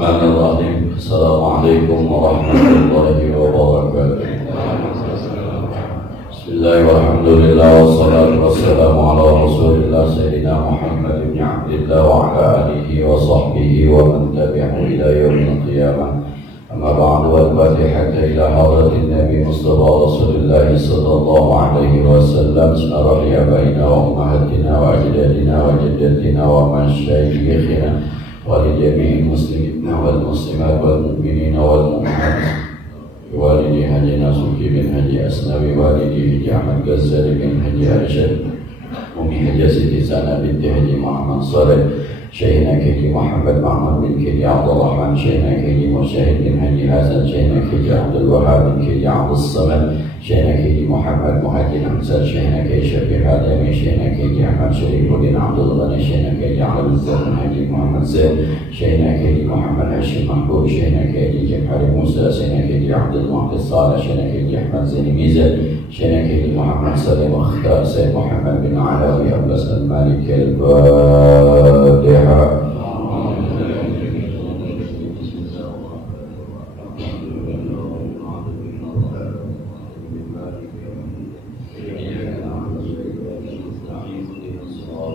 Bismillahirrahmanirrahim. Assalamualaikum warahmatullahi wabarakatuh. Bismillahirrahmanirrahim. Wassalatu wassalamu ala Rasulillah Sayyidina Muhammad ibn Abdillah wa ala alihi wa sahbihi wa man tabi'ahu ila yaumil qiyamah. Amma ba'du, wal fatihata ila hadratin Nabi Mustafa Rasulullah sallallahu alaihi wasallam. Bismillahirrahmanirrahim. Baina wa ummahatina wa ajdadina wa jaddatina wa masyayikhina ولجميع المسلمين والمسلمات والمؤمنين والمؤمنات والدي حجي ناسوكي بن حجي أسنوي والدي حجي أحمد غزالي بن حجي أرشد أمي حجي سيدي سنة بنت حجي محمد صالح شيخنا كيجي محمد محمد بن كيجي عبد الرحمن شيخنا كيجي مشاهد بن حجي حسن شيخنا كيجي عبد الوهاب بن كيجي عبد الصمد شيخنا كيجي محمد محمد حمزة شيخنا كيجي شفيع آدمي شيخنا كيجي أحمد شريف بن عبد الغني شيخنا كيجي عبد الزين بن حجي محمد زين شيخنا كيجي محمد هاشم محبوب شيخنا كيجي جبهة موسى شيخنا كيجي عبد المعطي صالح شيخنا كيجي أحمد زين ميزان شيخنا كيجي محمد سليم اختار سيد محمد بن علاوي عباس المالك الفاتحة.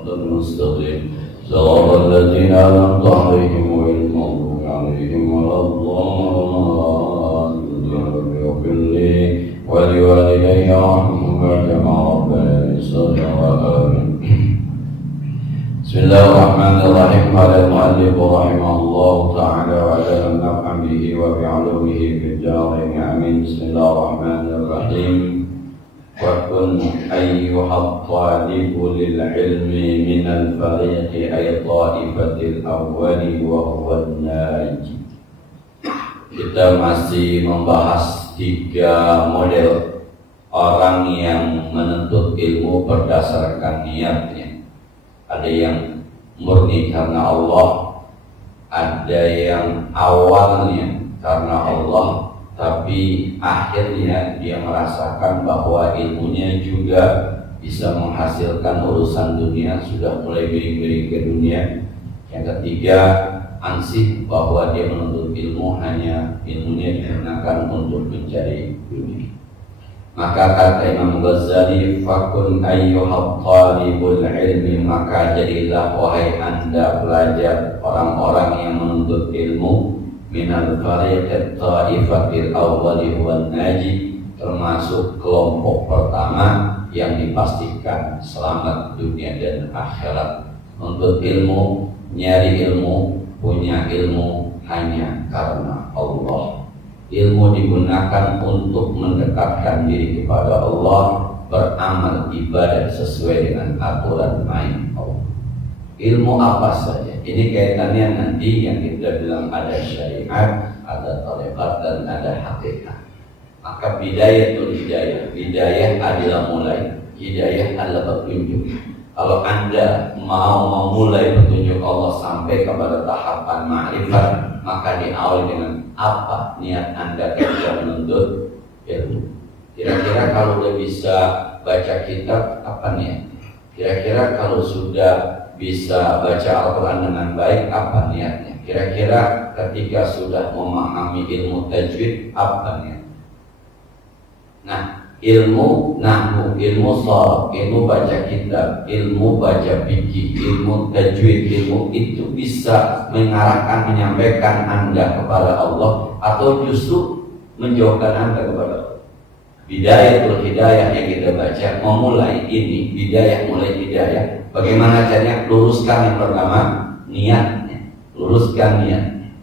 المستقيم صراط الذين أنعمت عليهم غير المغضوب عليهم ولا الضالين. اغفر لي ولوالدي وارحمهما كما ربياني صغيرا. بسم الله الرحمن الرحيم. قال المؤلف رحمه الله تعالى وعلى النفع به وبعلومه في الدارين آمين. بسم الله الرحمن الرحيم. وكن أيها الطالب للعلم من الفريق أي طائفة الأول وهو الناجي. Kita masih membahas 3 model orang yang menuntut ilmu berdasarkan niatnya. Ada yang murni karena Allah, ada yang awalnya karena Allah, tapi akhirnya dia merasakan bahwa ilmunya juga bisa menghasilkan urusan dunia, sudah mulai miring-miring ke dunia. Yang ketiga, ansih bahwa dia menuntut ilmu hanya ilmunya digunakan untuk mencari dunia. Maka kata Imam Ghazali, fakun ayyuhat talibul ilmi, maka jadilah wahai anda pelajar, orang-orang yang menuntut ilmu, minal fariqat ta'ifatil awwali wan naji, termasuk kelompok pertama yang dipastikan selamat dunia dan akhirat. Untuk ilmu, nyari ilmu, punya ilmu hanya karena Allah. Ilmu digunakan untuk mendekatkan diri kepada Allah, beramal ibadah sesuai dengan aturan main Allah. Ilmu apa saja? Ini kaitannya nanti yang kita bilang ada syariat, ada tarekat, dan ada hakikat. Maka bidayatul hidayah, hidayah adalah mulai, hidayah adalah petunjuk. Kalau anda mau memulai petunjuk Allah sampai kepada tahapan ma'rifat, maka diawali dengan apa niat anda ketika menuntut ilmu. Kira-kira kalau udah bisa baca kitab, apa niat? Kira-kira kalau sudah bisa baca Al-Quran dengan baik, apa niatnya? Kira-kira ketika sudah memahami ilmu tajwid, apa niatnya? Nah, ilmu nahwu, ilmu sharaf, ilmu baca kitab, ilmu baca fikih, ilmu tajwid, ilmu itu bisa mengarahkan, menyampaikan anda kepada Allah, atau justru menjauhkan anda kepada Allah. Bidayatul hidayah yang kita baca memulai ini, bidayah mulai hidayah. Bagaimana caranya? Luruskan yang pertama, niatnya. Luruskan niatnya.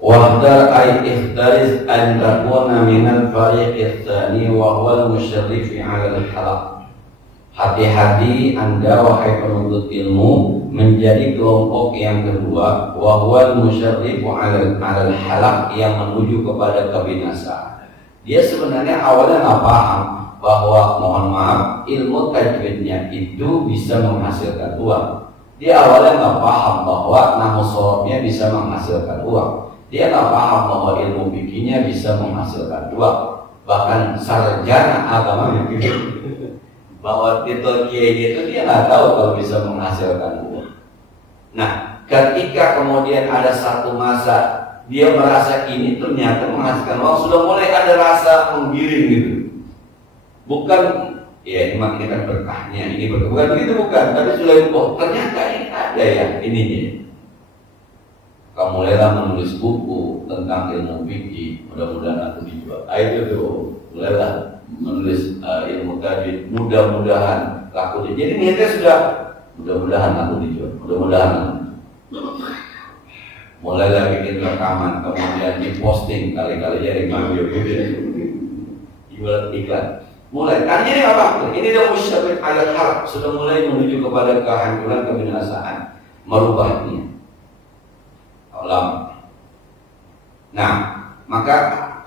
Wahdar ay ikhtaris an takuna minal fariqis tsani wa huwal musyarrifi 'alal halaq. Hati-hati anda wahai penuntut ilmu menjadi kelompok yang kedua, wa huwal musyarrifu 'alal halaq, yang menuju kepada kebinasaan. Dia sebenarnya awalnya nggak paham bahwa, mohon maaf, ilmu tajwidnya itu bisa menghasilkan uang. Dia awalnya nggak paham bahwa nahwu sharafnya bisa menghasilkan uang. Dia nggak paham bahwa ilmu fikihnya bisa menghasilkan uang. Bahkan sarjana agama bahwa titel kiai itu dia nggak tahu kalau bisa menghasilkan uang. Nah, Ketika kemudian ada satu masa dia merasa ini ternyata menghasilkan uang, sudah mulai ada rasa menggiring gitu. Bukan, ya memang ini kan berkahnya, ini berkah, bukan begitu, bukan. Tapi sudah, oh ternyata ini ada ya ininya. Kamu mulailah menulis buku tentang ilmu fikih, mudah-mudahan aku dijual. Itu tuh, mulailah menulis ilmu tajwid, mudah-mudahan laku dijual. Jadi niatnya sudah, mudah-mudahan aku dijual, mudah-mudahan. Mulailah bikin rekaman, kemudian diposting kali-kali jadi video gitu ya. Jualan iklan. Mulai, artinya ini apa? Ini dia musyabih ayat harap, sudah mulai menuju kepada kehancuran, kebinasaan, merubahnya. Alam. Nah, maka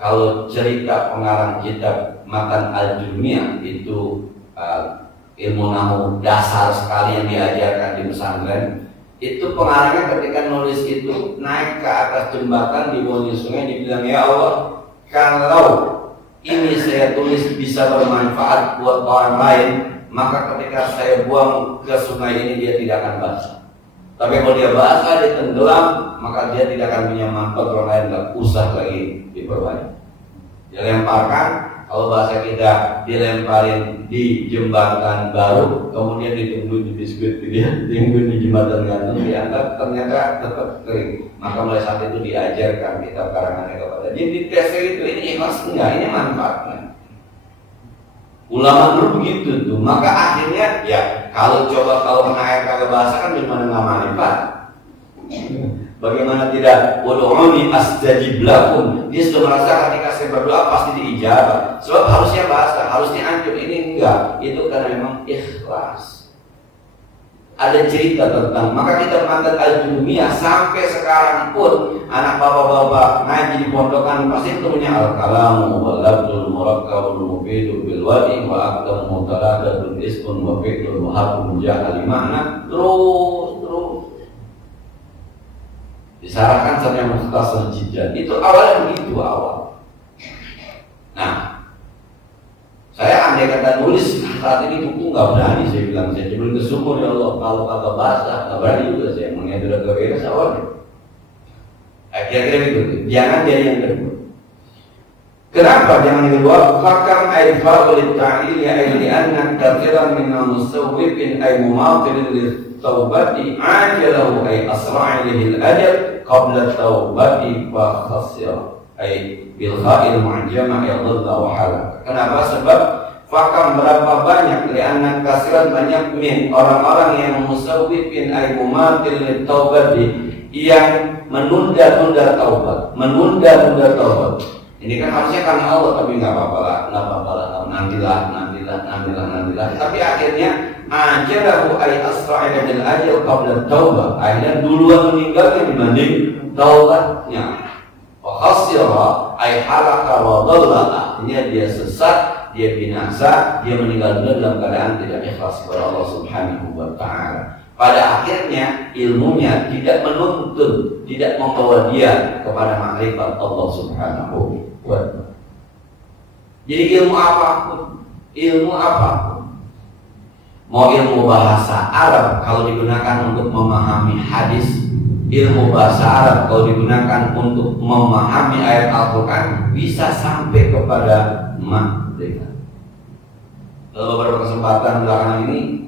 kalau cerita pengarang kitab Matan Al-Jumiyah itu ilmu nahu dasar sekali yang diajarkan di pesantren. Itu pengarangnya ketika nulis itu naik ke atas jembatan di bawah sungai, dibilang, ya Allah, kalau ini saya tulis bisa bermanfaat buat orang lain, maka ketika saya buang ke sungai ini dia tidak akan basah. Tapi kalau dia basah, dia tenggelam, maka dia tidak akan punya manfaat, orang lain nggak usah lagi diperbanyak. Dilemparkan, kalau bahasa kita dilemparin di jembatan baru, kemudian ditunggu di biskuit dia, ditunggu di jembatan gantung, diangkat, ternyata tetap kering. Maka mulai saat itu diajarkan kitab karangannya kepada dia, dites itu, ini ikhlas enggak, ini manfaatnya. Ulama dulu begitu tuh, maka akhirnya ya kalau kena air kagak basah kan gimana nggak manfaat. Bagaimana tidak, wadu'uni astajib lakum. Dia sudah merasa ketika saya berdoa pasti diijabah. Sebab harusnya basah, harusnya hancur, ini enggak. Itu karena memang ikhlas. Ada cerita tentang, maka kita Matan Al-Jumiyah sampai sekarang pun anak bapak-bapak ngaji di pondokan pasti ketemunya al-kalamu wal labdul murakkabul mufidu bil wadi wa aqdam mutaladatul ismun wa fi'lul muhabbul jahali makna terus disarahkan sampai mukhtasar jiddan. Itu awalnya begitu awal. Nah, saya andai kata nulis saat ini buku nggak berani, saya bilang, saya belum bersyukur ya Allah, kalau kagak basah nggak berani juga saya mengajar ke beres awalnya. Kira-kira begitu. Jangan jadi yang kedua. Kenapa jangan yang kedua? Fakam aifa'ul ta'il ya li'anna kathiran min al-musawwifin ay mumatilin lit-taubati ajalahu ay asra'a ilaihi al-ajal qabla taubati fa khasira ay bil kha'il mu'jama ya dhalla wa halaka. Kenapa? Sebab fakam berapa banyak li'anna kathiran banyak min orang-orang yang musawwifin ay mumatilin lit-taubati yang menunda-nunda taubat, menunda-nunda taubat. Ini kan harusnya karena Allah, tapi nggak apa-apa lah, nantilah. Tapi akhirnya ajalahu ay asra'ila bil ajal qabla taubah. Akhirnya duluan meninggalnya dibanding taubatnya. Wa khasira ay halaka wa dhalla. Artinya dia sesat, dia binasa, dia meninggal dunia dalam keadaan tidak ikhlas kepada Allah Subhanahu wa taala. Pada akhirnya ilmunya tidak menuntun, tidak membawa dia kepada makrifat Allah Subhanahu wa ta'ala. Jadi ilmu apapun, mau ilmu bahasa Arab kalau digunakan untuk memahami hadis, ilmu bahasa Arab kalau digunakan untuk memahami ayat Al-Quran, bisa sampai kepada makrifat. Dalam beberapa kesempatan belakangan ini,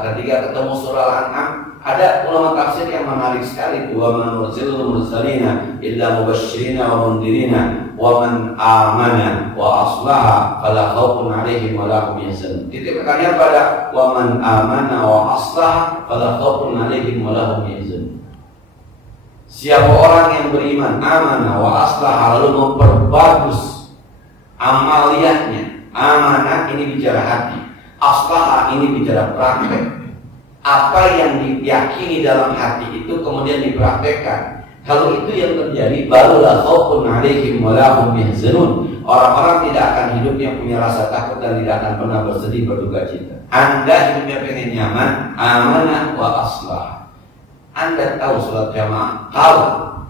ketika ketemu surah Al-An'am, ada ulama tafsir yang menarik sekali, wa man nursilul mursalina illa mubashshirina wa mundirina wa man amana wa aslaha fala khaufun 'alaihim wa la hum yahzanun. Ditekannya pada wa man amana wa aslaha fala khaufun 'alaihim wa la hum yahzanun. Siapa orang yang beriman, amanah wa aslaha, lalu memperbagus amaliyahnya. Amanah ini bicara hati, aslaha ini bicara praktek. Apa yang diyakini dalam hati itu kemudian dipraktekkan. Kalau itu yang terjadi, barulah khaufun 'alaihim wa la hum yahzanun. Orang-orang tidak akan hidupnya punya rasa takut dan tidak akan pernah bersedih berduka cita. Anda hidupnya pengen nyaman, amanah wa aslah. Anda tahu sholat jamaah, tahu,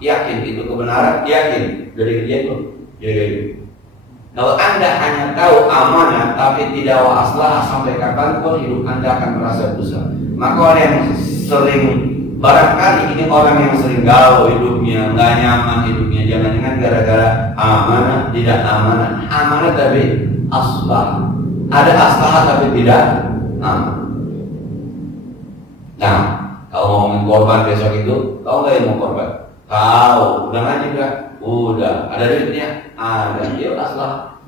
yakin itu kebenaran, yakin dari kerja itu, ya. Kalau Anda hanya tahu amanah tapi tidak waslah, sampai kapanpun hidup Anda akan merasa dosa. Maka orang yang sering Barangkali ini orang yang sering galau hidupnya, nggak nyaman hidupnya, jangan-jangan gara-gara amanah tidak amanah. Amanah tapi aslah, ada aslah tapi tidak amanah. Nah, kalau ngomongin korban besok itu, tahu nggak yang mau korban? Tahu, udah ngaji nggak? Udah, ada duitnya? Ada, yuk aslah.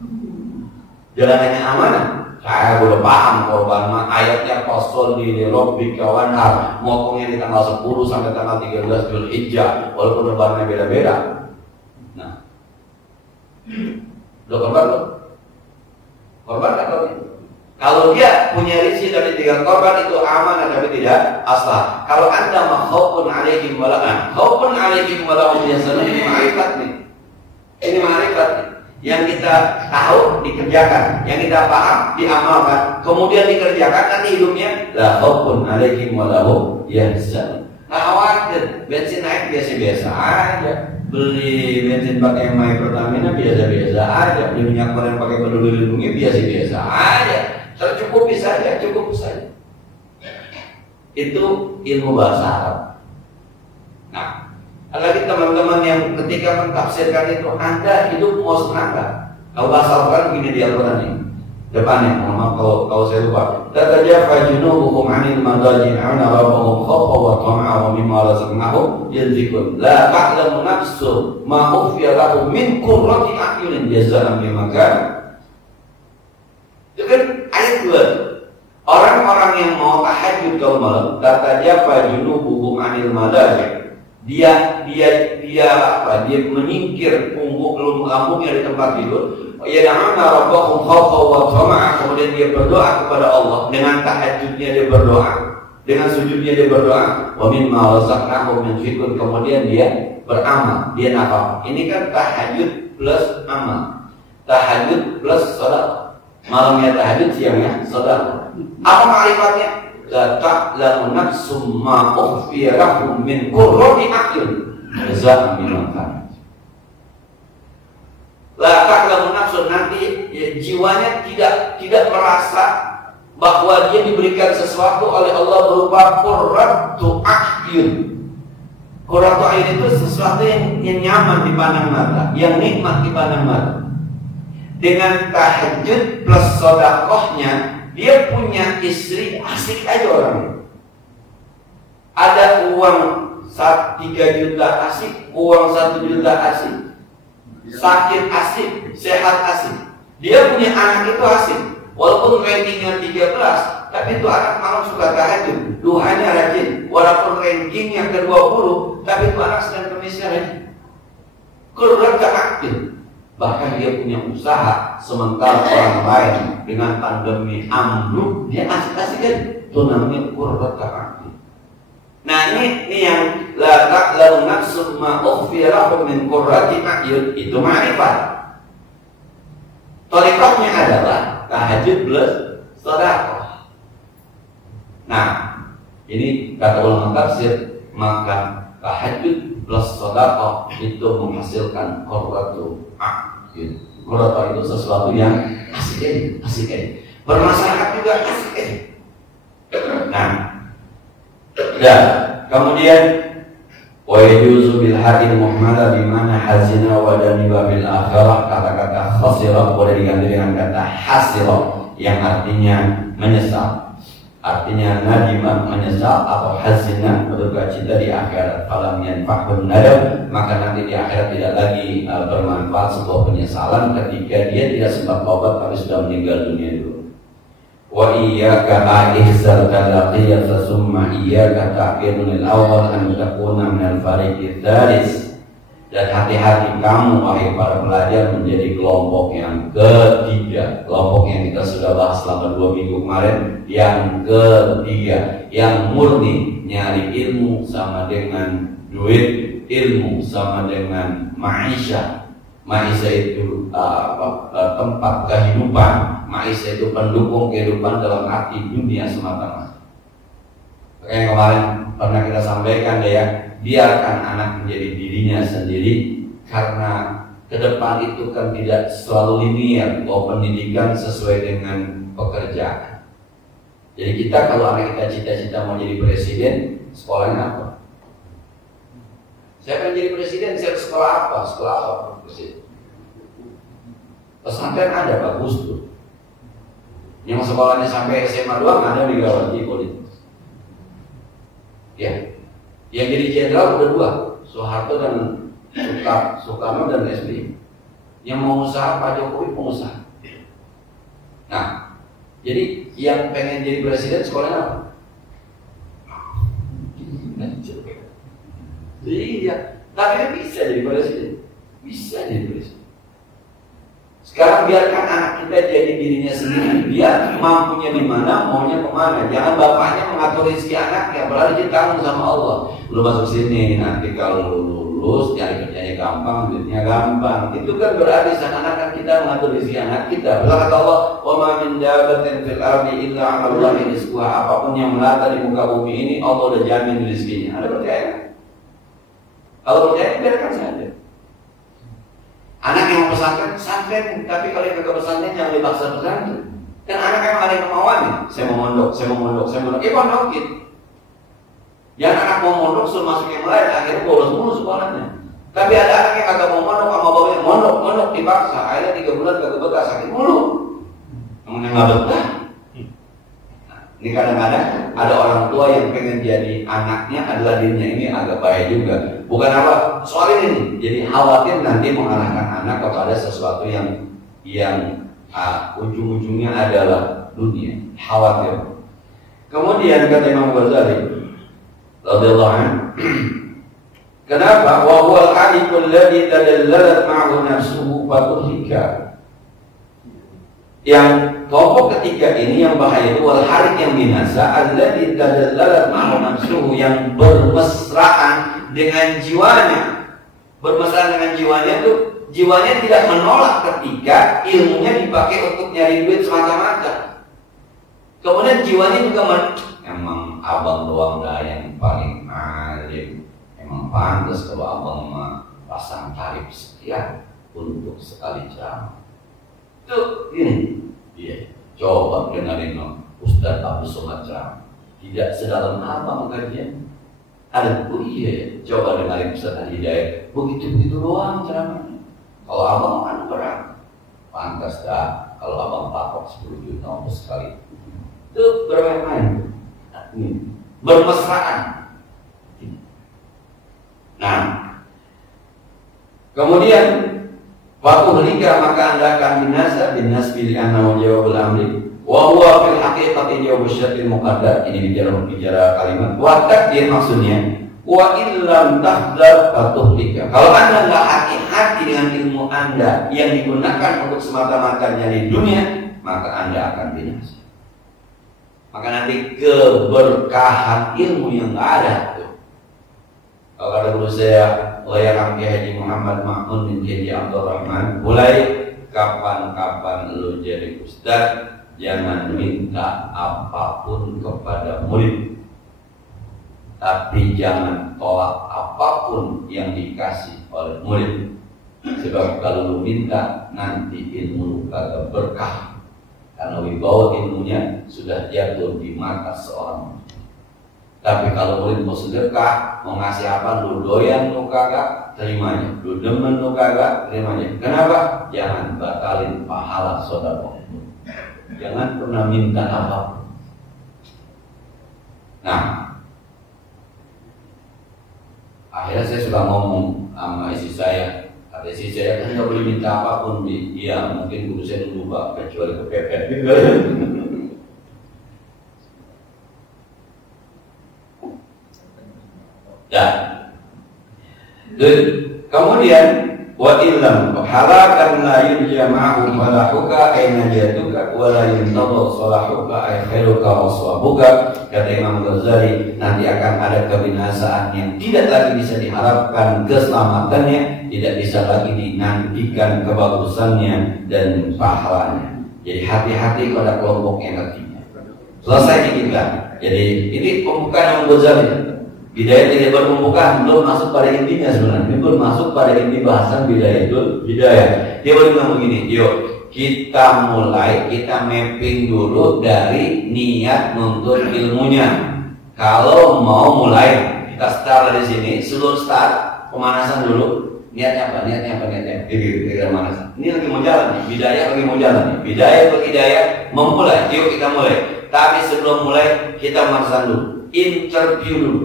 Jalanannya amanah. Saya udah paham korban mah ayatnya fasol di Rabbika wanhar, motongnya di tanggal 10 sampai tanggal 13 Dzulhijjah, walaupun lebarannya beda-beda. Nah, udah korban loh. Korban atau kalau dia punya rizki dari 3 korban itu amanah tapi tidak aslah. Kalau Anda khaufun alaihim wala'an, khaufun alaihim wala'an biasanya ini ma'rifat nih. Ini ma'rifat nih. Yang kita tahu dikerjakan, yang kita paham diamalkan, kemudian dikerjakan nanti hidupnya la khaufun alaihim wa lahum yahzanun. Nah, khawatir bensin naik biasa-biasa aja, beli bensin pakai My Pertamina biasa-biasa aja, beli minyak goreng pakai Peduli Lindungi biasa-biasa aja, tercukupi saja, cukup saja. Itu ilmu bahasa Arab. Nah, apalagi teman-teman yang ketika mentafsirkan itu, Anda hidup mau senang gak? Kalau bahasa Al-Quran begini di Al-Quran ini depannya, mohon maaf kalau saya lupa. Tatajafa junubuhum 'anil madaji' yad'una rabbahum khawfan wa tama'an wa mimma razaqnahum yunfiqun. La ta'lamu nafsun ma ukhfiya lahum min qurrati a'yunin jazaa'an bima kanu. Itu kan ayat 2. Orang-orang yang mau tahajud kalau malam, tatajafa junubuhum 'anil madaji'. Dia menyingkir lambungnya di tempat tidur. Yad'una rabbahum khawfan wa tama'an, kemudian dia berdoa kepada Allah. Dengan tahajudnya dia berdoa, dengan sujudnya dia berdoa. Wa mimma razaqnahum yunfiqun, kemudian dia beramal, dia nafkah. Ini kan tahajud plus amal, tahajud plus salat. Malamnya tahajud, siangnya salat. Apa makrifatnya? La ta'lamu nafsum ma ukhfiya lahum min qurrati a'yun jazaa'an bima kanu. La ta'lamu nafsun, nanti ya, jiwanya tidak merasa bahwa dia diberikan sesuatu oleh Allah berupa qurratu a'yun. Qurratu a'yun itu sesuatu yang nyaman dipandang mata, yang nikmat dipandang mata. Dengan tahajud plus sedekahnya, dia punya istri asik aja orangnya. Ada uang 3 juta asik, uang 1 juta asik, sakit asik, sehat asik. Dia punya anak itu asik, walaupun rankingnya 13, tapi itu anak malam suka tahajud, duhanya rajin. Walaupun rankingnya ke-20, tapi itu anak Senin Kemisnya rajin. Qurratu a'yun. Bahkan dia punya usaha, sementara orang lain dengan pandemi ambruk, dia asik-asikan. Itu namanya qurratu a'yun. Nah ini yang la ta'lamu nafsun ma ukhfiya lahum min qurrati a'yun, itu ma'rifat. Thariqahnya adalah tahajud plus sedekah. Nah, ini kata ulama tafsir, maka tahajud plus sedekah itu menghasilkan qurratu a'yun. Qurratu itu sesuatu yang asik aja. Bermasyarakat juga asik aja. Nah, dan kemudian wa yajuzu bil hadil muhmala bimana hazina wa daniba bil akhirah, kata-kata khasira boleh diganti dengan kata hasira yang artinya menyesal. Artinya nadima menyesal, atau hazina berduka cita di akhirat. Falam yanfa'un nadam, maka nanti di akhirat tidak lagi bermanfaat sebuah penyesalan ketika dia tidak sempat taubat tapi sudah meninggal dunia dulu. Wa iyyaka a'ihzal talaqiyya summa iyyaka ta'qinul awwal an takuna minal fariqid daris. Dan hati-hati kamu wahai para pelajar menjadi kelompok yang ketiga. Kelompok yang kita sudah bahas selama 2 minggu kemarin, yang ketiga, yang murni nyari ilmu sama dengan duit, ilmu sama dengan maisha. Maisha itu tempat kehidupan, maisha itu pendukung kehidupan dalam arti dunia semata-mata. Kayak kemarin pernah kita sampaikan deh ya, biarkan anak menjadi dirinya sendiri, karena ke depan itu kan tidak selalu linear bahwa pendidikan sesuai dengan pekerjaan. Jadi kita kalau anak kita cita-cita mau jadi presiden, sekolahnya apa? Saya pengen jadi presiden, saya sekolah apa? Sekolah apa presiden? Pesantren ada bagus tuh. Yang sekolahnya sampai SMA doang ada Megawati politik. Ya, yang jadi jenderal udah 2, Soeharto dan Soekarno dan SBY. Yang mau usaha Pak Jokowi pengusaha. Nah, jadi yang pengen jadi presiden sekolahnya apa? Iya, tapi bisa jadi presiden. Bisa jadi presiden. Sekarang biarkan anak kita jadi dirinya sendiri. Dia mampunya di mana, maunya kemana. Jangan bapaknya mengatur rezeki anaknya, apalagi ditanggung sama Allah. Lu masuk sini, nanti kalau lulus cari kerjanya gampang, duitnya gampang. Itu kan berarti seakan-akan kita mengatur rezeki anak kita. Kata Allah, "Wa ma min dabbatin fil ardi illa 'ala Allahi rizquha." Apapun yang melata di muka bumi ini, Allah udah jamin rezekinya. Ada percaya? Kalau percaya biarkan saja. Anak yang mau pesantren, tapi kalau yang ke pesantren jangan dipaksa pesantren. Kan anak emang ada kemauannya. Saya mau mondok. Pondokin. Jangan anak mau mondok suruh masuk yang lain, akhirnya bolos mulu sekolahnya. Tapi ada anak yang kagak mau mondok sama bapaknya mondok dipaksa, akhirnya 3 bulan kagak betah, sakit mulu. Namanya nggak betah. Ini kadang-kadang ada orang tua yang pengen jadi anaknya adalah dirinya, ini agak bahaya juga. Bukan apa soal ini, jadi khawatir nanti mengarahkan anak kepada sesuatu yang ujung-ujungnya adalah dunia. Khawatir. Kemudian kata Imam Ghazali radhiyallahu anhu, kenapa? Wa huwal halikul ladzi tadallalat ma'ahu nafsuhu fatuhlika. Yang kelompok ketiga ini yang bahaya itu wal harik yang binasa alladzi tadallalat ma'ahu nafsuhu, yang bermesraan dengan jiwanya. Bermesraan dengan jiwanya itu jiwanya tidak menolak ketika ilmunya dipakai untuk nyari duit semacam-macam. Kemudian jiwanya juga emang abang doang dah yang paling alim. Emang pantas kalau abang mah pasang tarif sekian untuk sekali ceramah. Itu ini, iya. Coba dengerin Ustaz Abdul Somad ceramah. Tidak sedalam apa kajian. Ada iya. Coba dengerin Ustaz Hidayat. Begitu doang ceramahnya. Kalau abang kan berat, pantas dah. Kalau abang patok 10 juta untuk sekali. Itu bermain-main. Bermesraan. Nah, kemudian waktu menikah maka anda akan binas bil anna jawabul amri wa huwa fil haqiqati jawab syartil muqaddar. Ini bicara kalimat wa takdir, maksudnya wa illam tahdar fatuhlika. Kalau anda enggak hati-hati dengan ilmu anda yang digunakan untuk semata-mata nyari dunia, maka anda akan binasa. Maka nanti keberkahan ilmu yang enggak ada tuh. Kalau ada guru saya Layakam Kiai Haji Muhammad Ma'mun bin Haji Abdul Rahman, mulai kapan-kapan lu jadi ustaz, jangan minta apapun kepada murid, tapi jangan tolak apapun yang dikasih oleh murid. Sebab kalau lu minta, nanti ilmu lu kagak berkah, karena wibawa ilmunya sudah jatuh di mata seorang. Tapi kalau murid mau sedekah, mau ngasih apa, lu doyan lu kagak, terimanya. Lu demen lu kagak, terimanya. Kenapa? Jangan batalin pahala sedekah. Jangan pernah minta apapun. Nah, akhirnya saya suka ngomong sama istri saya. Kata istri saya, kan nggak boleh minta apapun. Iya, mungkin guru saya lupa, kecuali kepepet. Kemudian wa illam halakan la yujma'u falahuka aina jatuka wa la yuntadhu salahuka ay khairuka wa sawabuka. Kata Imam Ghazali, nanti akan ada kebinasaan yang tidak lagi bisa diharapkan keselamatannya, tidak bisa lagi dinantikan kebagusannya dan pahalanya. Jadi hati-hati pada kelompok yang ketiga. Selesai kita. Jadi ini pembukaan Imam Ghazali. Bidayah tidak berpembukaan, belum masuk pada intinya sebenarnya. Belum masuk pada inti bahasan bidayah. Dia baru bilang begini, yuk kita mulai, kita mapping dulu dari niat menuntut ilmunya. Kalau mau mulai, kita start dari sini, seluruh start pemanasan dulu. Niatnya apa? Kira-kira pemanasan. Ini lagi mau jalan nih, bidayah lagi mau jalan nih. Bidayah berhidayah memulai. Yuk kita mulai. Tapi sebelum mulai kita pemanasan dulu. Interview dulu.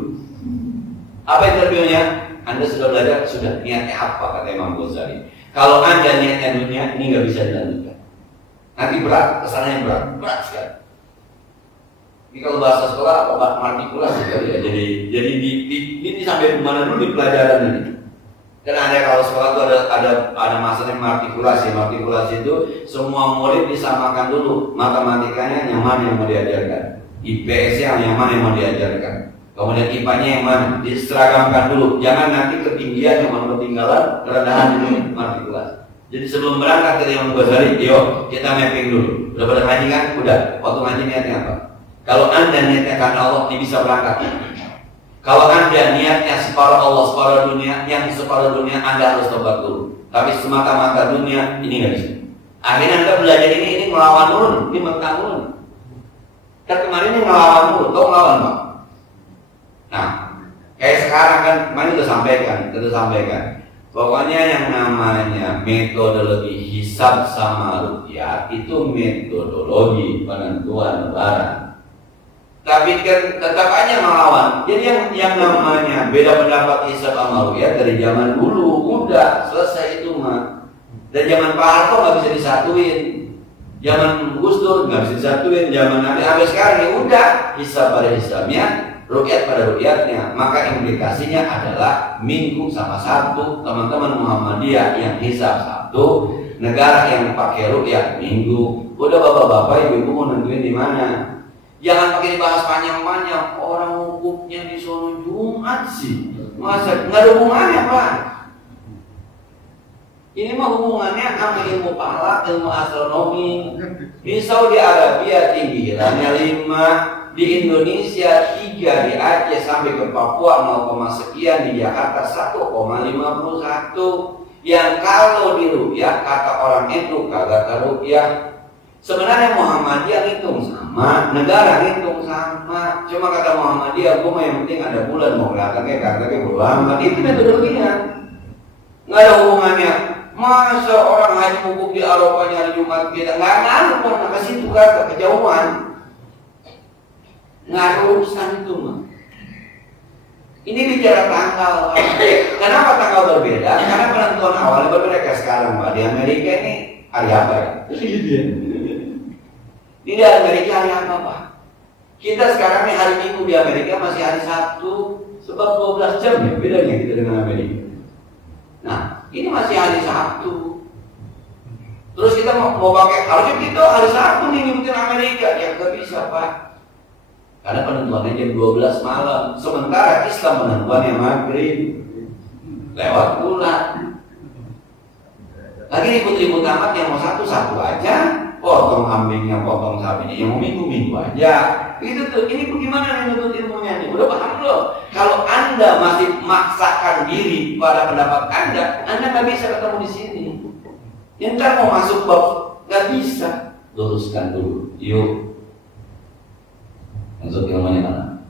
Apa interviewnya? Anda sudah belajar? Sudah. Niatnya apa? Kata Imam Ghazali. Kalau Anda niatnya dunia, ini nggak bisa dilanjutkan. Nanti berat, kesannya berat sekali. Ini kalau bahasa sekolah apa martikulas ya. Jadi ini sampai mana dulu di pelajaran ini. Karena ada kalau sekolah itu ada masalah martikulasi. Martikulasi itu semua murid disamakan dulu matematikanya yang mana yang mau diajarkan, IPS-nya yang mana yang mau diajarkan, kemudian IPA-nya yang mana diseragamkan dulu. Jangan nanti ketinggian yang mau ketinggalan, kerendahan ini martikulasi. Jadi sebelum berangkat dari Imam Ghazali, yuk kita mapping dulu. Udah pada ngaji kan? Udah. Waktu ngaji niatnya apa? Kalau Anda niatnya karena Allah, ini bisa berangkat. Kalau Anda niatnya separuh Allah, separuh dunia, yang separuh dunia Anda harus tobat dulu. Tapi semata-mata dunia, ini nggak bisa. Akhirnya Anda belajar ini melawan mulu, ini mentang mulu. Kan kemarin ini melawan mulu, kau melawan Pak. Nah, kayak sekarang kan, kemarin kita sampaikan. Pokoknya yang namanya metodologi hisab sama ruqyah itu metodologi penentuan lebaran. Tapi kan tetap aja melawan. Jadi yang namanya beda pendapat hisab sama ruqyah dari zaman dulu udah selesai itu mah. Dari zaman Pak Harto nggak bisa disatuin, zaman Gus Dur nggak bisa disatuin, zaman Nabi sampai sekarang ya udah hisab pada hisabnya. Ruqyat pada ruqyatnya, maka implikasinya adalah minggu sama Sabtu. Teman-teman Muhammadiyah yang hisab Sabtu, negara yang pakai ruqyat minggu. Udah bapak-bapak, ibu-ibu mau nentuin di mana? Jangan pakai dibahas panjang-panjang. Orang hukumnya di sono Jumat sih, masa nggak ada hubungannya Pak? Ini mah hubungannya sama ilmu falak, ilmu astronomi. Di Saudi Arabia tinggi hilangnya 5. Di Indonesia 3, di Aceh sampai ke Papua 0, sekian, di Jakarta 1,51. Yang kalau di ruqyah kata orang itu kagak taruqyah. Sebenarnya Muhammadiyah ngitung sama, negara ngitung sama. Cuma kata Muhammadiyah, gue mah yang penting ada bulan mau kelihatan kayak kagak bodo amat. Itu metodologinya. Nggak ada hubungannya. Masa orang haji wukuf di Arafah nyari Jumat kita nggak ngaruh karena ke situ kata kejauhan. Nggak ada urusan itu mah. Ini bicara tanggal. Kenapa tanggal berbeda? Karena penentuan awalnya berbeda kayak sekarang Pak. Di Amerika ini hari apa ya? Di Amerika hari apa Pak? Kita sekarang ini hari Minggu, di Amerika masih hari Sabtu. Sebab 12 jam ya bedanya kita dengan Amerika. Nah ini masih hari Sabtu. Terus kita mau pakai harusnya kita hari Sabtu nih ngikutin Amerika. Ya nggak bisa Pak. Karena penentuannya jam 12 malam. Sementara Islam penentuannya maghrib lewat bulan. Lagi ribut-ribut amat, yang mau satu aja, potong kambingnya, potong sapinya, yang mau minggu aja. Itu tuh, ini bagaimana menuntut ilmunya nih? Udah paham loh. Kalau Anda masih memaksakan diri pada pendapat Anda nggak bisa ketemu di sini. Yang ntar mau masuk bab nggak bisa. Luruskan dulu, yuk. Untuk ilmunya mana?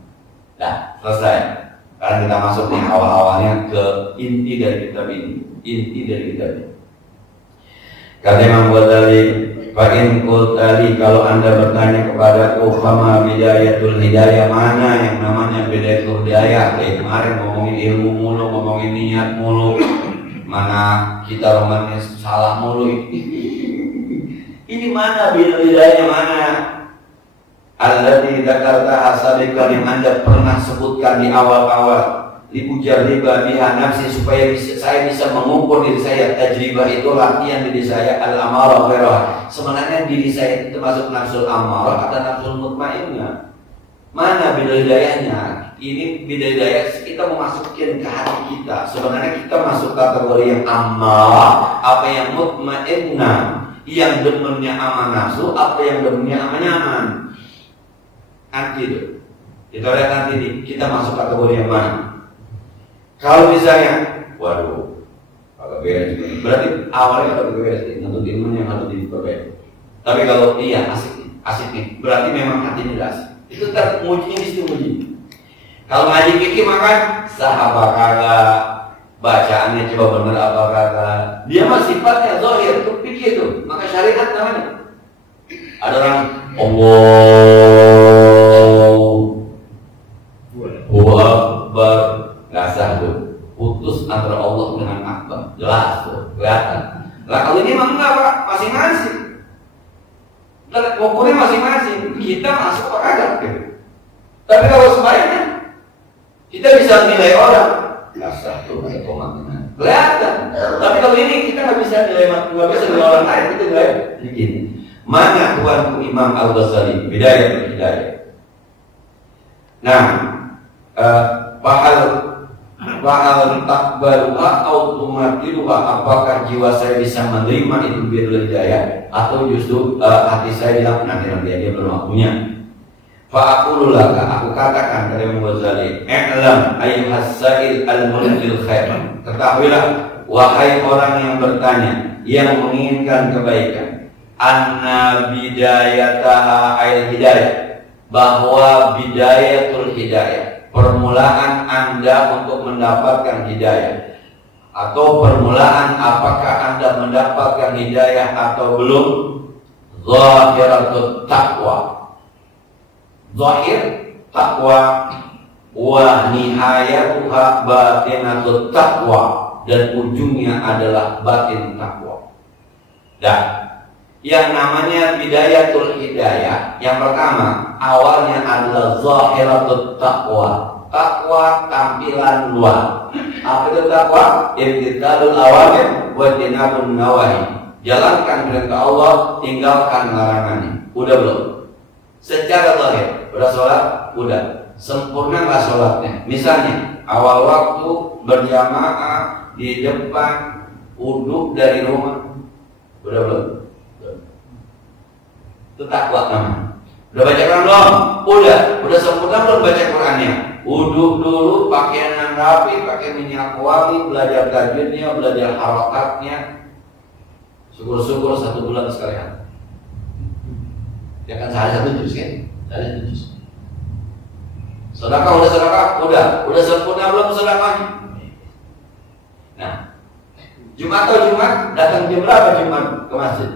Nah, selesai. Sekarang kita masuk nih awal-awalnya ke inti dari kitab ini. Kata Imam Ghazali, "Fa'in qultali," kalau Anda bertanya kepada fama bidayatul hidayah, mana yang namanya bidayatul hidayah? Kayak kemarin ngomongin ilmu mulu, ngomongin niat mulu. Mana kita romannya salah mulu. Ini mana bidayatul hidayahnya mana? Alladzi dzakarta asabika, yang Anda pernah sebutkan di awal-awal, liujarriba biha nafsi, supaya saya bisa mengukur diri saya. Tajribah itu latihan diri saya, al-amarah ghairah. Sebenarnya diri saya itu termasuk nafsul amarah atau nafsul mutmainnah. Mana bidayahnya? Ini bidayah kita mau masukin ke hati kita. Sebenarnya kita masuk kategori yang amarah, apa yang mutmainnah, yang demennya aman nafsu, apa yang demennya aman nyaman. Nanti itu kita lihat nanti nih, kita masuk kategori yang mana. Kalau misalnya, waduh, agak beres, berarti awalnya agak beres, untuk ilmu yang harus diperbaiki. Tapi kalau iya asik nih, berarti memang hatinya udah asik. Itu ntar mujinya di situ muji. Kalau ngaji fikih makan sahabat kagak, bacaannya coba benar apa kata. Dia mah sifatnya zahir tuh fikih tuh, maka syariat namanya. Ada orang Allahu Akbar, nggak sah tuh, putus antara Allah dengan Akbar, jelas tuh, kelihatan. Lah kalau ini memang enggak Pak, masing-masing. Ukurnya masing-masing. Kita masuk apa kagak gitu. Tapi kalau sebaliknya, kita bisa nilai orang. Nggak sah tuh, ada komandan. Kelihatan. Tapi kalau ini kita nggak bisa nilai orang lain, kita nilai begini. Mana tuanku Imam Al-Ghazali, Bidayah. Nah, Fahal takbaruha atau tumatiluha, apakah jiwa saya bisa menerima itu birul hidayah atau justru hati saya bilang nanti dia belum waktunya. Fa'aqululaka, aku katakan dari Imam Ghazali, i'lam ayyuhas sa'il al-muridil khair, ketahuilah wahai orang yang bertanya, yang menginginkan kebaikan, anna bidayataha al-hidayah, bahwa bidayatul hidayah, permulaan Anda untuk mendapatkan hidayah, atau permulaan apakah Anda mendapatkan hidayah atau belum, zahiratut taqwa, zahir takwa, wa nihayatuha batinatut taqwa, dan ujungnya adalah batin takwa. Dan yang namanya bidayatul hidayah, yang pertama awalnya adalah zahiratut taqwa, takwa tampilan luar. Apa itu takwa? Imtithalul awamir wa tinabun nawahi, jalankan perintah Allah, tinggalkan larangannya. Udah belum? Secara zahir, udah sholat? Udah. Sempurna nggak sholatnya? Misalnya awal waktu berjamaah di depan uduk dari rumah, udah belum? Itu takwa namanya. Udah baca Quran belum? Udah sempurna belum baca Qurannya? Uduk dulu, pakaian yang rapi, pakai minyak wangi, belajar tajwidnya, belajar harokatnya. Syukur-syukur 1 bulan sekalian. Ya kan sehari 1 juz kan? Sehari 1 juz. Sedekah udah sempurna belum sedekahnya? Nah, Jumat datang jam berapa Jumat ke masjid?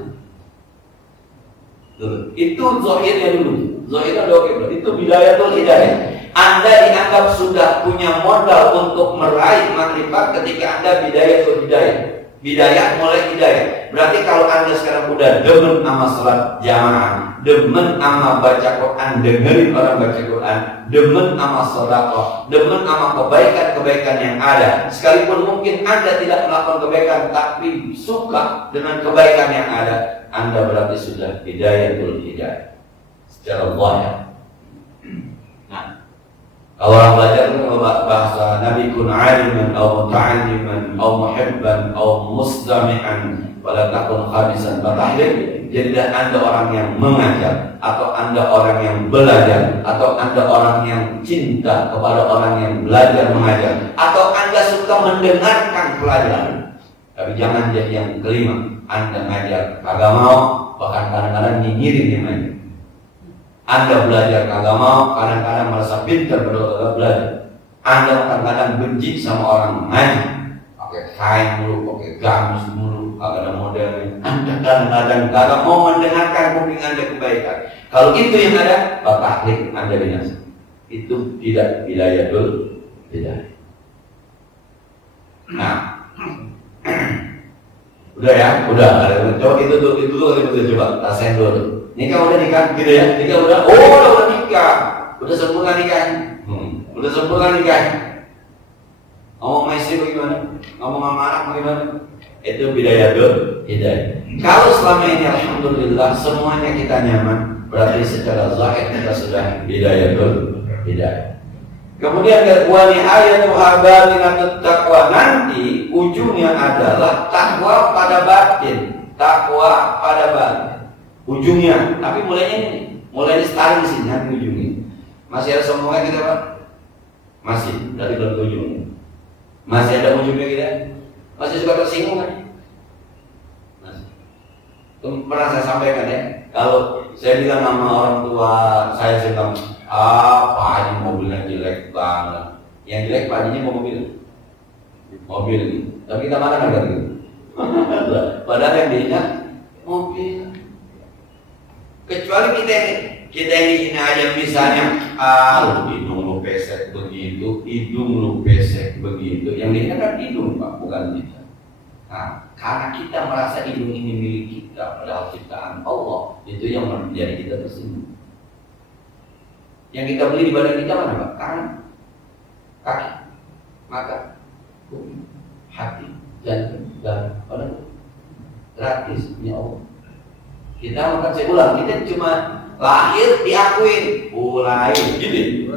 Itu zahirnya dulu. Zahirnya udah oke, itu bidayatul hidayah. Anda dianggap sudah punya modal untuk meraih makrifat ketika Anda bidayatul hidayah. Bidayah mulai hidayah. Berarti kalau Anda sekarang udah demen sama salat jamaah, demen sama baca Quran, dengerin orang baca Quran, demen sama sedekah, demen sama kebaikan-kebaikan yang ada. Sekalipun mungkin Anda tidak melakukan kebaikan, tapi suka dengan kebaikan yang ada, Anda berarti sudah bidayatul hidayah secara zahir. Nah, kalau orang belajar itu kalau bahasa Nabi, kun aliman atau muta'alliman atau muhibban atau mustami'an wala takun khamisan batahlim. Jadilah Anda orang yang mengajar, atau Anda orang yang belajar, atau Anda orang yang cinta kepada orang yang belajar mengajar, atau Anda suka mendengarkan pelajaran. Tapi jangan jadi yang kelima, Anda ngajar kagak mau, bahkan kadang-kadang nyinyirin yang lain. Anda belajar kagak mau, kadang-kadang merasa pintar padahal belajar. Anda kadang-kadang benci sama orang ngaji, pakai kain mulu, pakai gamis mulu, kagak ada modelnya. Anda kadang-kadang kagak mau mendengarkan kuping Anda kebaikan. Kalau itu yang ada, bakahlik Anda binasa. Itu tidak bidayatul hidayah. Nah, udah ya, udah. Coba itu coba rasain dulu. Nikah udah nikah gitu ya, nikah udah nikah, udah sempurna nikahnya, udah sempurna nikahnya. Ngomong sama istri bagaimana, ngomong sama anak bagaimana, itu bidayatul hidayah. Kalau selama ini alhamdulillah semuanya kita nyaman, berarti secara zahir kita sudah bidayatul hidayah. Kemudian wa nihayatu habalinatut taqwa, nanti ujungnya adalah takwa pada batin, takwa pada batin. Ujungnya, tapi mulainya ini, mulai starting sini, nanti ujungnya. Masih ada sombongnya kita Pak? Masih, dari belum ke ujungnya. Masih ada ujungnya kita? Masih suka tersinggung kan? Masih. Pernah saya sampaikan ya, kalau saya bilang sama orang tua saya bilang, Pak Haji mobilnya jelek banget. Yang jelek Pak Hajinya mau mobil. mobil. Tapi kita makan agak gitu. Padahal yang diingat mobil. Kecuali kita ini aja misalnya, hidung lu pesek begitu, hidung lu pesek begitu. Yang diingat kan hidung Pak, bukan kita. Nah, karena kita merasa hidung ini milik kita, padahal ciptaan Allah, itu yang menjadi kita tersinggung. Yang kita beli di badan kita mana Pak? Tangan, kaki, mata, kuping, hati, jantung, dan badan. Gratis punya Allah. Kita makan saya ulang, kita cuma lahir diakuin, mulai gini.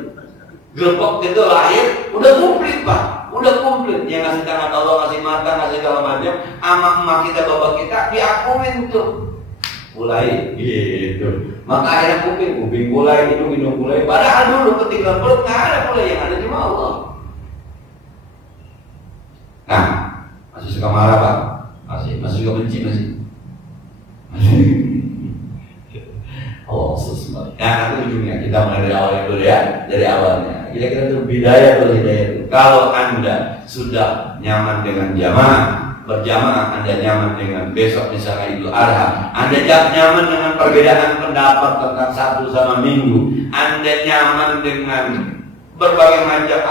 Gelepok itu lahir, udah komplit Pak, udah komplit. Yang ngasih tangan Allah, ngasih mata, ngasih segala macam, ama emak kita, bapak kita diakuin tuh, mulai gitu. Maka akhirnya kuping mulai, hidung mulai. Padahal dulu ketika perut nggak ada mulai, yang ada cuma Allah. Nah, masih suka marah Pak, masih suka benci masih. Allah sesuai. Nah, itu ujungnya kita mulai dari awal dulu ya, dari awalnya. Kita tuh bidaya dulu hidayah itu. Kalau Anda sudah nyaman dengan jamaah, berjamaah, Anda nyaman dengan besok misalnya Idul Adha, Anda nyaman dengan perbedaan pendapat tentang Sabtu sama Minggu, Anda nyaman dengan berbagai macam,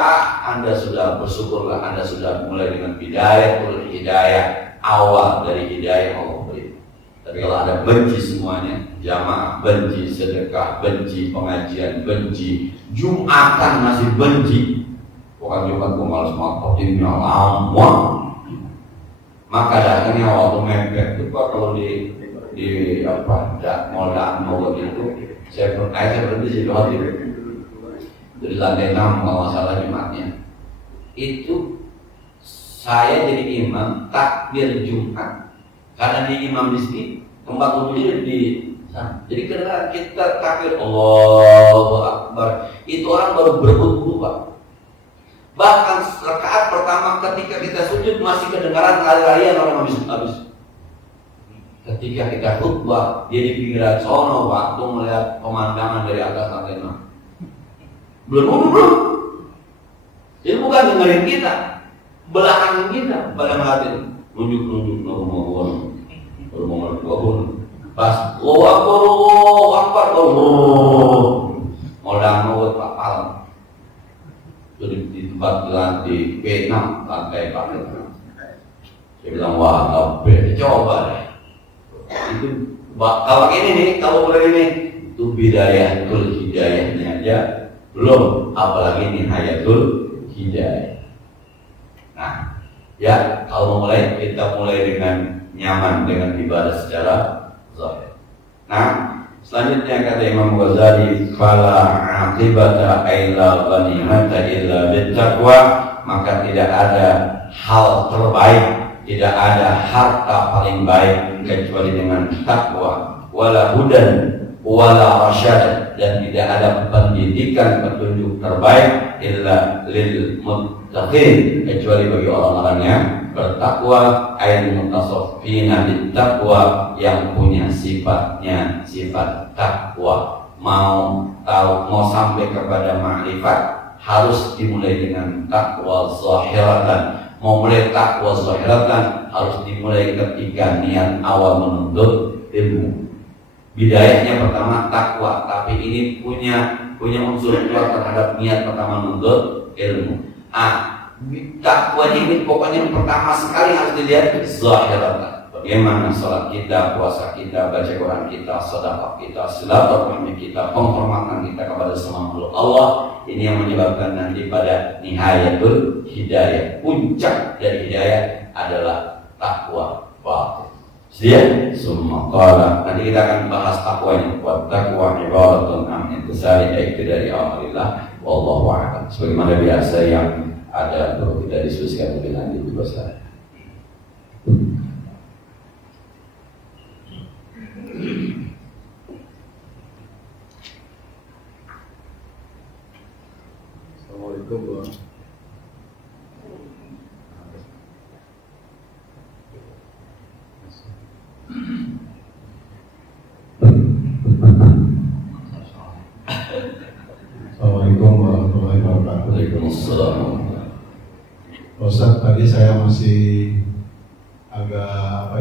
Anda sudah bersyukurlah, Anda sudah mulai dengan hidayah awal dari hidayah Allah beri. Tapi kalau ada benci semuanya, jamaah benci, sedekah benci, pengajian benci, Jumatan masih benci, bukan Jumat gue malas makotinnya lama. Maka datangnya waktu mepet itu Pak, kalau di mau begitu, saya berhenti di hotel. Dari lantai 6 kalau masalah Jumatnya. Itu saya jadi imam takbir Jumat. Karena di imam di sini, tempat wudhunya di sana. Jadi karena kita takbir Allahu Akbar, itu orang baru berebut Pak. Bahkan rakaat pertama ketika kita sujud masih kedengaran lari-larian orang habis. Ketika kita khutbah, dia di pinggiran sono waktu melihat pemandangan dari atas lantai 6. Belum. Jadi bukan dengerin kita, belakangin kita, pada ngeliatin. Nunjuk pas Allahu Akbar modal Pak Palang jadi di tempat lantai P6 lantai 4. Saya bilang wah coba deh itu kalau ini nih, kalau boleh ini itu bidayatul hidayahnya aja belum, apalagi nihayatul hidayah. Nah ya, kalau mulai kita mulai dengan nyaman dengan ibadah secara zahir. Nah, selanjutnya kata Imam Ghazali, fala aqibata illa ghanimata illa bittaqwa, maka tidak ada hal terbaik, tidak ada harta paling baik kecuali dengan takwa, wala hudan wala rasyad, dan tidak ada pendidikan petunjuk terbaik illa lil muttaqin, kecuali bagi orang-orang yang bertakwa, ayat mutasaffina bittaqwa, yang punya sifatnya sifat takwa. Mau sampai kepada ma'rifat harus dimulai dengan takwa zahiratan. Mau mulai takwa zahiratan harus dimulai ketika niat awal menuntut ilmu. Bidayahnya pertama takwa, tapi ini punya unsur kuat terhadap niat pertama menuntut ilmu. Takwa ini pokoknya pertama sekali harus dilihat zahiratan. Bagaimana salat kita, puasa kita, baca Quran kita, sedekah kita, silaturahmi kita, penghormatan kita kepada semua makhluk Allah. Ini yang menyebabkan nanti pada nihayatul hidayah, puncak dari hidayah adalah takwa batin. Sedia? Summa qala. Nanti kita akan bahas takwa ini. Wa taqwa ibaratun an intisari, itu dari amalillah. Wallahu a'lam. Sebagaimana biasa yang ada perlu kita diskusikan lebih lanjut juga saya. Assalamualaikum warahmatullahi wabarakatuh. Waalaikumsalam. Ustaz, tadi saya masih agak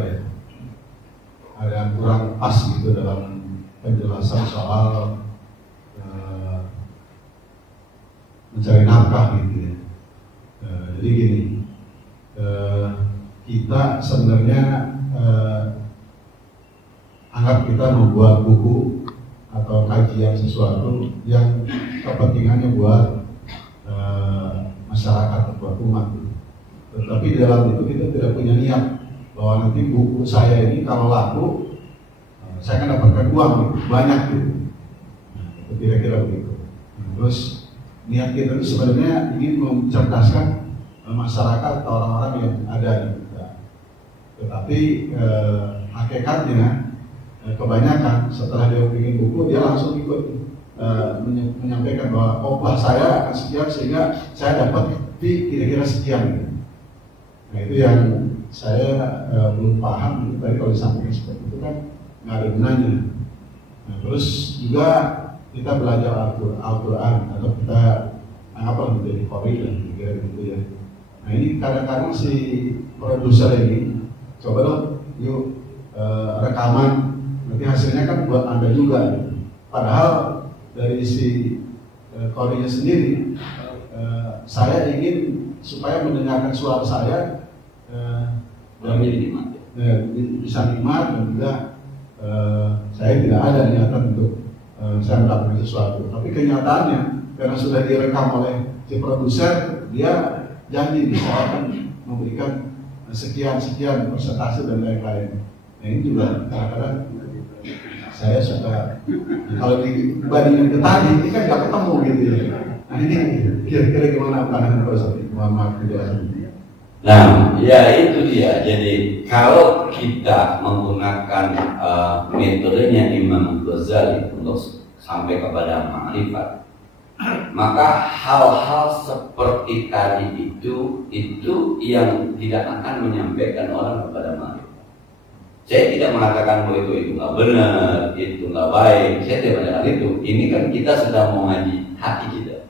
ada kurang pas gitu dalam penjelasan soal mencari nafkah gitu ya. Jadi gini, kita sebenarnya anggap kita membuat buku atau kajian sesuatu yang kepentingannya buat masyarakat atau buat umat. Tetapi di dalam itu kita tidak punya niat bahwa nanti buku saya ini kalau laku saya akan dapatkan uang gitu, banyak gitu. Itu kira-kira begitu. Terus niat kita itu sebenarnya ingin mencerdaskan masyarakat atau orang-orang yang ada di kita. Tetapi hakikatnya kebanyakan setelah dia bikin buku dia langsung ikut menyampaikan bahwa upah saya akan sekian sehingga saya dapat fee kira-kira sekian. Nah itu yang saya belum paham gitu. Tadi kalau disampaikan seperti itu kan nggak ada gunanya. Nah, terus juga kita belajar Al-Quran atau kita anggaplah menjadi qori dan kira-kira gitu ya. Nah ini kadang-kadang si produser ini coba dong yuk rekaman, nanti hasilnya kan buat Anda juga gitu. Padahal dari si qorinya sendiri saya ingin supaya mendengarkan suara saya bisa nikmat dan juga saya tidak ada niatan untuk saya mendapatkan sesuatu. Tapi kenyataannya karena sudah direkam oleh si produser, dia janji bisa akan memberikan sekian persentase dan lain-lain. Nah ini juga kadang-kadang saya suka kalau dibandingkan ke tadi ini kan nggak ketemu gitu ya. Nah ini kira-kira gimana pandangan Ustaz? Mohon maaf penjelasan. Nah, ya itu dia. Jadi kalau kita menggunakan metodenya Imam Ghazali untuk sampai kepada ma'rifat, maka hal-hal seperti tadi itu yang tidak akan menyampaikan orang kepada ma'rifat. Saya tidak mengatakan bahwa itu nggak benar, itu nggak baik. Saya tidak mengatakan itu. Ini kan kita sedang mau ngaji hati kita.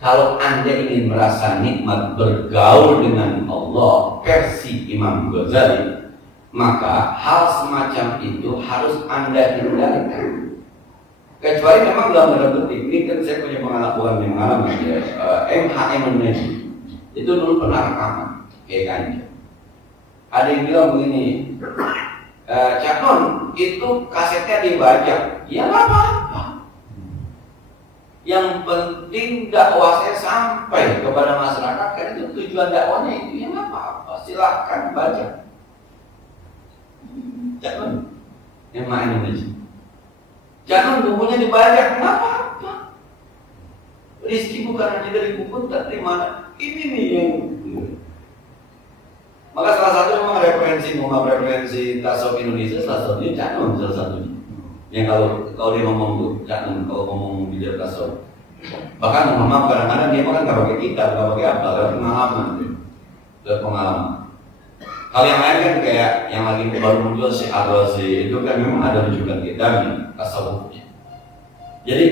Kalau Anda ingin merasa nikmat bergaul dengan Allah versi Imam Ghazali, maka hal semacam itu harus Anda hindarkan. Kecuali memang dalam tanda petik, ini kan saya punya pengalaman ya. MHM Najib itu dulu pernah rekaman kayak ganja. Ada yang bilang begini, Cak Non, itu kasetnya dibajak. Ya nggak apa-apa. Yang penting dakwah saya sampai kepada masyarakat, karena itu tujuan dakwahnya itu. Ya nggak apa-apa, silahkan baca. Jangan yang main aja. Jangan bukunya dibajak, nggak apa-apa. Rizki bukan hanya dari buku, tapi mana ini nih yang. Maka salah satu memang referensi tasawuf Indonesia, salah satunya Canon, salah satunya. Yang kalau dia ngomong tuh, Canon kalau ngomong bicara tasawuf. Bahkan mohon maaf kadang-kadang dia kan nggak pakai kitab, nggak pakai apa, lewat pengalaman. Kalau yang lain kan kayak yang lagi baru muncul si Ar-Razi itu kan memang ada rujukan kitabnya, tasawufnya. Jadi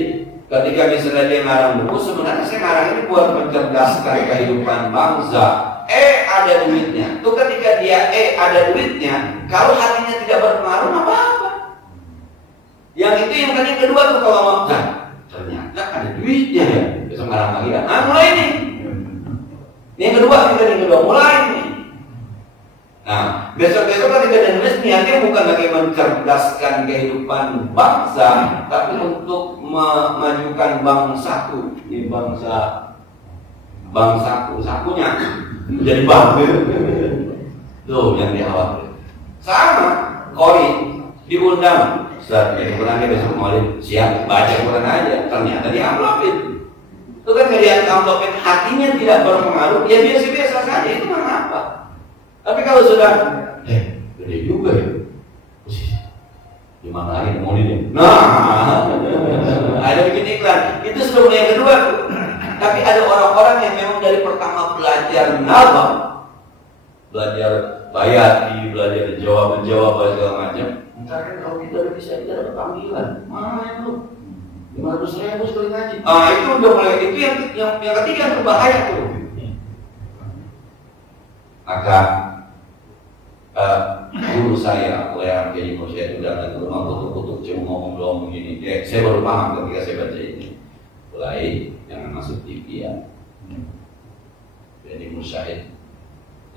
ketika misalnya dia ngarang buku, sebenarnya saya ngarang ini buat mencerdaskan kehidupan bangsa. Ada duitnya. Tuh ketika dia ada duitnya, kalau hatinya tidak berpengaruh apa-apa. Yang itu yang tadi kedua tuh kalau mau, ternyata ada duitnya ya. Besok ngarang lagi kan. Nah mulai nih. Yang kedua mulai nih. Nah besok-besok kan tidak ada duit, niatnya bukan lagi mencerdaskan kehidupan bangsa, tapi untuk memajukan bangsaku. Ini bangsaku, sakunya menjadi bangsa. Tuh yang dikhawatir. Sama Qori diundang, Ustaz, Qurannya besok maulid, siap baca Quran aja. Ternyata diamplopin. Itu kan nggak diamplopin, hatinya tidak berpengaruh, ya biasa-biasa saja, itu nggak apa. Tapi kalau sudah, gede juga ya. Gimana lagi maulidnya? Nah, ada bikin iklan. Itu sebelum yang kedua. Tapi ada orang-orang yang memang dari pertama belajar nabang, belajar bayati, belajar menjawab segala macam. Ntar kan kalau kita udah bisa, kita dapat panggilan. Mana lu? 500.000 sekali ngaji. Itu udah mulai, itu yang ketiga yang berbahaya tuh. Maka guru saya, Lea Kiai Mosya itu datang ke rumah kutuk-kutuk cuma ngomong doang begini. Saya baru paham ketika saya baca ini. Mulai jangan masuk TV ya. Jadi Musyahid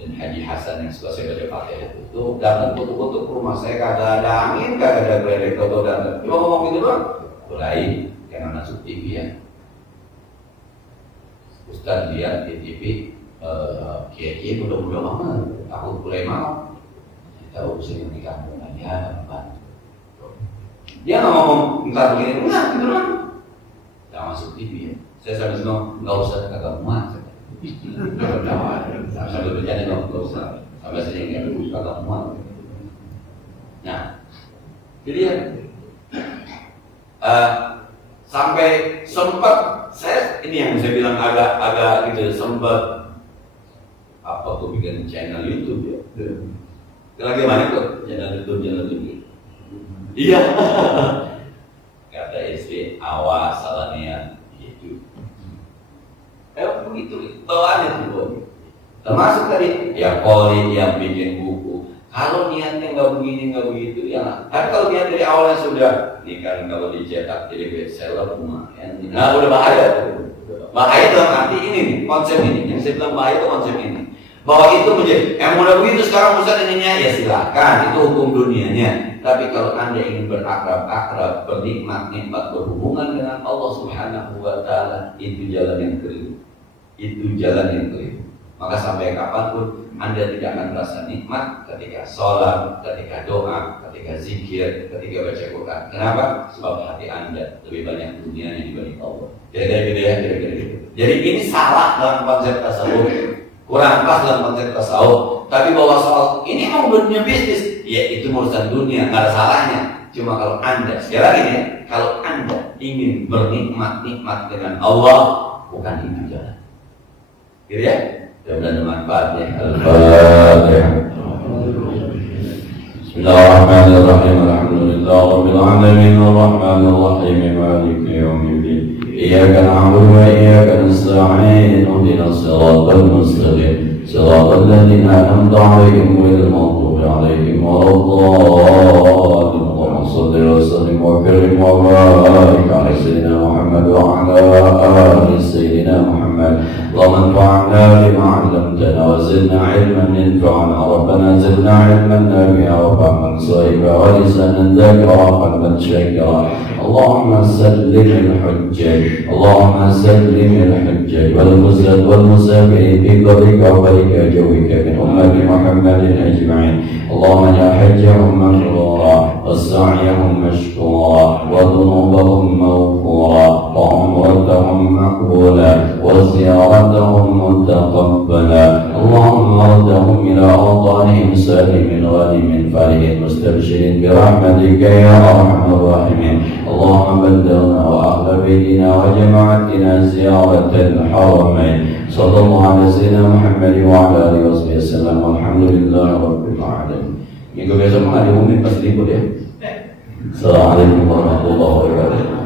dan Haji Hasan yang suka saya baca Fatihah itu datang kutuk-kutuk ke rumah saya, kagak ada angin, kagak ada geledek, atau datang cuma ngomong gitu doang. Mulai jangan masuk TV ya. Ustaz lihat di TV kiai-kiai mudah-mudahan aman, aku mulai mau. Kita urusin di kampung aja, Pak. Dia nggak ngomong entar begini, enggak gitu doang. Jangan masuk TV ya. Saya sampai bilang nggak usah, kagak muat. Sambil bercanda dong, nggak usah. Sampai sering nggak kagak muat. Nah, jadi ya. Sampai sempat saya ini yang saya bilang agak gitu sempat apa tuh bikin channel YouTube ya. Lagi mana tuh channel YouTube. Iya. Kata istri awas salah niat gitu. Begitu bawaannya tuh. Termasuk tadi ya Koli yang bikin buku. Kalau niatnya nggak begini nggak begitu ya. Tapi kalau niat dari awalnya sudah, ini kan kalau dicetak jadi bestseller lumayan. Nah udah bahaya tuh. Bahaya dalam arti ini nih konsep ini. Yang saya bilang bahaya itu konsep ini. Bahwa itu menjadi yang udah begitu sekarang Ustaz ininya ya silakan, itu hukum dunianya. Tapi kalau Anda ingin berakrab-akrab, bernikmat-nikmat, berhubungan dengan Allah Subhanahu wa Ta'ala, itu jalan yang keliru. Itu jalan yang keliru. Maka sampai kapanpun Anda tidak akan merasa nikmat ketika sholat, ketika doa, ketika zikir, ketika baca Quran. Kenapa? Sebab hati Anda lebih banyak dunianya dibanding Allah. Kira-kira gitu ya, kira-kira gitu. Jadi ini salah dalam konsep tasawuf, kurang pas dalam konsep tasawuf. Tapi bahwa soal ini mau dunia bisnis, ya itu urusan dunia, nggak ada salahnya. Cuma kalau Anda, sekali lagi ya, kalau Anda ingin bernikmat-nikmat dengan Allah, bukan itu jalan. Gitu ya? Mudah-mudahan manfaatnya. Al-Fatihah. Bismillahirrahmanirrahim. Alhamdulillahirabbil alamin arrahmanir rahim maliki yaumiddin. Iyyaka na'budu wa iyyaka nasta'in. Ihdinas siratal mustaqim. Siratal ladzina an'amta 'alaihim ghairil maghdubi 'alaihim waladdallin. Allahumma shalli wa sallim wa barik wa barik 'ala sayyidina Muhammad wa 'ala ali sayyidina Muhammad. اللهم انفعنا بما علمتنا وزدنا علما ينفعنا ربنا زدنا علما نافعا وفهما صائبا ولسانا ذاكرا وقلبا شاكرا اللهم سلم الحجة اللهم سلم الحجة والمسافرين في قبرك وبرك جوك من أمة محمد أجمعين اللهم يا حجهم مغفورا وسعيهم مشكورا وذنوبهم مغفورا وعمرتهم مقبولا وزيارتهم متقبلا اللهم ردهم إلى أوطانهم سالم غانم فرح مستبشرين برحمتك يا أرحم الراحمين اللهم بلغنا وأهل بيتنا وجماعتنا زيارة الحرمين صلى الله على سيدنا محمد وعلى آله وصحبه وسلم والحمد لله رب العالمين. Minggu besok hari Umi pasti libur ya. Assalamualaikum warahmatullahi wabarakatuh.